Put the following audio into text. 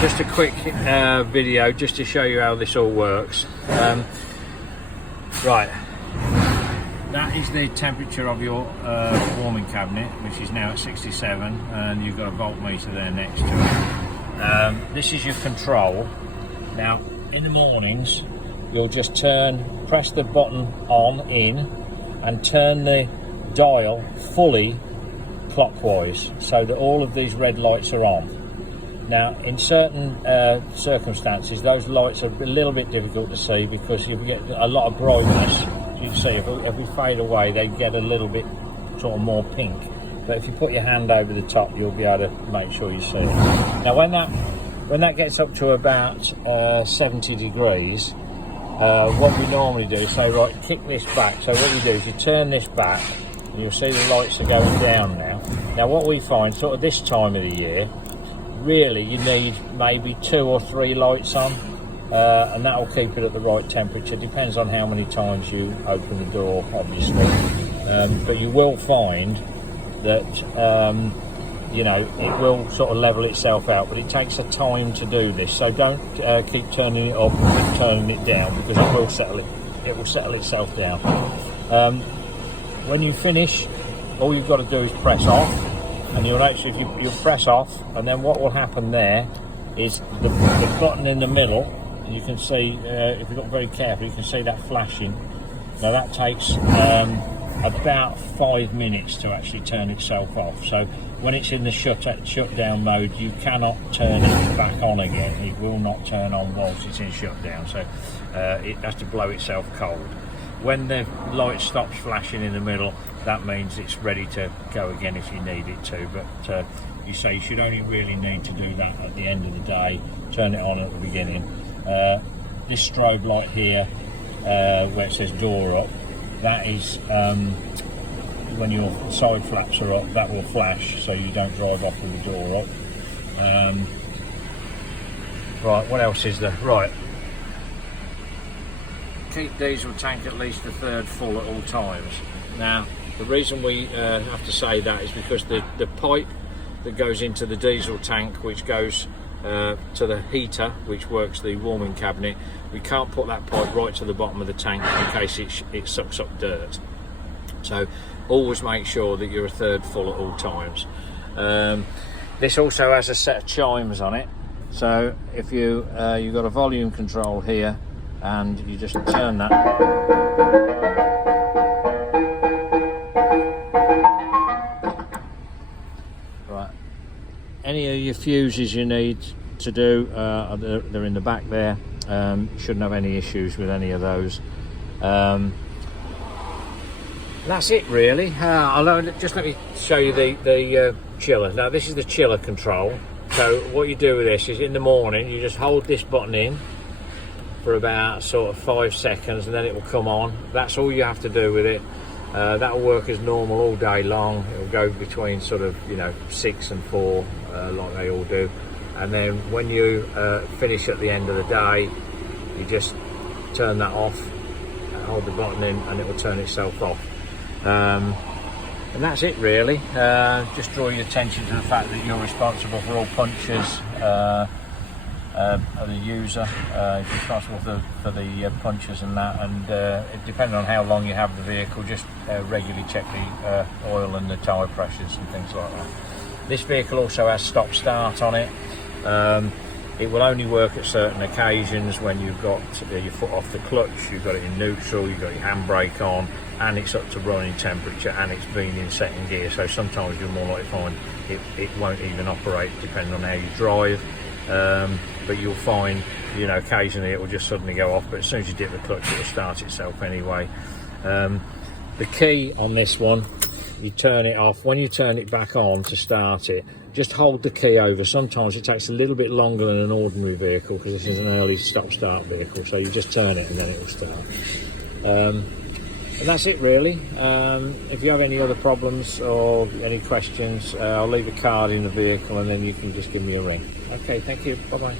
just a quick video just to show you how this all works. Right, that is the temperature of your warming cabinet, which is now at 67, and you've got a voltmeter there next to it. This is your control. Now in the mornings you'll just press the button on in and turn the dial fully clockwise so that all of these red lights are on. Now in certain circumstances those lights are a little bit difficult to see because you get a lot of brightness. You can see if we fade away they get a little bit sort of more pink, but if you put your hand over the top you'll be able to make sure you see it. Now when that gets up to about 70 degrees, what we normally do is say, right, kick this back. So what you do is you turn this back and you'll see the lights are going down now. Now what we find sort of this time of the year, really you need maybe 2 or 3 lights on, and that will keep it at the right temperature. Depends on how many times you open the door, obviously, but you will find that you know, it will sort of level itself out, but it takes a time to do this, so don't keep turning it up and turning it down, because it will settle itself down. When you finish, all you've got to do is press off, and you'll notice if you press off, and then what will happen there is the button in the middle, and you can see, if you look very carefully, you can see that flashing. Now that takes about 5 minutes to actually turn itself off. So when it's in the shutdown mode, you cannot turn it back on again. It will not turn on whilst it's in shutdown, so it has to blow itself cold. When the light stops flashing in the middle, that means it's ready to go again if you need it to, but you say you should only really need to do that at the end of the day. Turn it on at the beginning. This strobe light here, where it says door up, that is when your side flaps are up, that will flash so you don't drive off with the door up. Right, what else is there? Right, keep diesel tank at least a third full at all times. Now the reason we have to say that is because the pipe that goes into the diesel tank, which goes to the heater which works the warming cabinet, we can't put that pipe right to the bottom of the tank in case it sucks up dirt. So always make sure that you're a third full at all times. This also has a set of chimes on it, so if you've got a volume control here and you just turn that, right, any of your fuses you need to do, they're in the back there. Shouldn't have any issues with any of those. That's it really. Just let me show you the chiller. Now this is the chiller control. So what you do with this is in the morning you just hold this button in for about sort of 5 seconds and then it will come on. That's all you have to do with it. That will work as normal all day long. It will go between sort of 6 and 4 like they all do, and then when you finish at the end of the day you just turn that off, hold the button in, and it will turn itself off. And that's it really. Just draw your attention to the fact that you're responsible for all punctures of the user. You're responsible for the punctures and that, and depending on how long you have the vehicle, just regularly check the oil and the tyre pressures and things like that. This vehicle also has stop start on it. It will only work at certain occasions when you've got your foot off the clutch, you've got it in neutral, you've got your handbrake on, and it's up to running temperature, and it's been in second gear. So sometimes you're more likely to find it won't even operate depending on how you drive. But you'll find, occasionally it will just suddenly go off, but as soon as you dip the clutch, it will start itself anyway. The key on this one, you turn it off. When you turn it back on to start it, just hold the key over. Sometimes it takes a little bit longer than an ordinary vehicle because this is an early stop-start vehicle, so you just turn it and then it will start. And that's it really. If you have any other problems or any questions, I'll leave a card in the vehicle and then you can just give me a ring. Okay, thank you, bye-bye.